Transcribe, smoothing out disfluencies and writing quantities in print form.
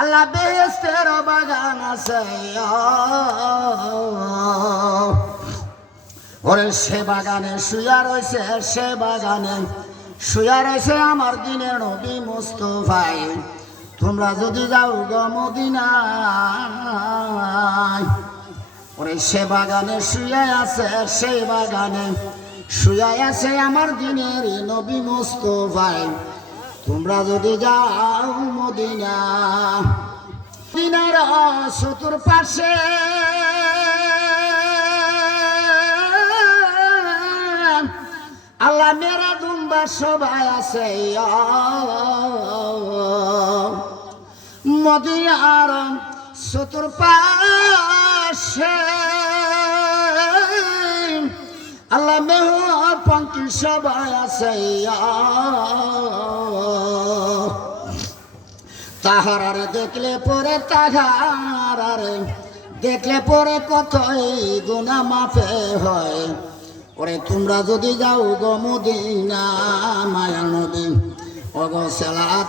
আল্লাহ বেহেশতের বাগান আছে ওরে সে বাগানে শুয়া রয়েছে, সে বাগানে শুয়া রয়েছে আমার দিনের নবী মুস্তাফায়। তোমরা যদি যাও গো মদিনায়, ওরে সে বাগানে শুয়া আছে, সেই বাগানে শুয়া আছে আমার দিনের নবী মুস্তাফায়। তোমরা যদি যাও মদিনা, মদিনার চতুর্পাশে আল্লাহ মেরা দুম্বা সবাই আছে। মদিনার চতুর্পাশে আল্লাহ মেহর পঙ্কি সবাই আছে। তাহারারে দেখলে পরে, তাহারারে দেখলে পরে কতই গুনাহ মাফে হয়। ওরে তোমরা যদি যাও গো মদিনা, মায়া নবী ওগো সেলা